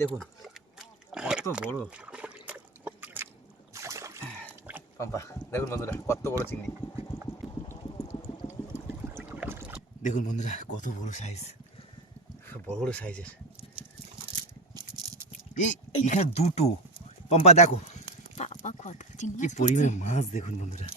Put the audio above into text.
দেখুন কত বড় পাম্পা, দেখুন বন্ধুরা কত বড় চিংড়ি। দেখুন বন্ধুরা কত বড় সাইজ, বড় বড় সাইজের। এখানে দুটো পাম্পা, দেখো বাবা কত চিংড়ি কি পরিমাণে মাছ। দেখুন বন্ধুরা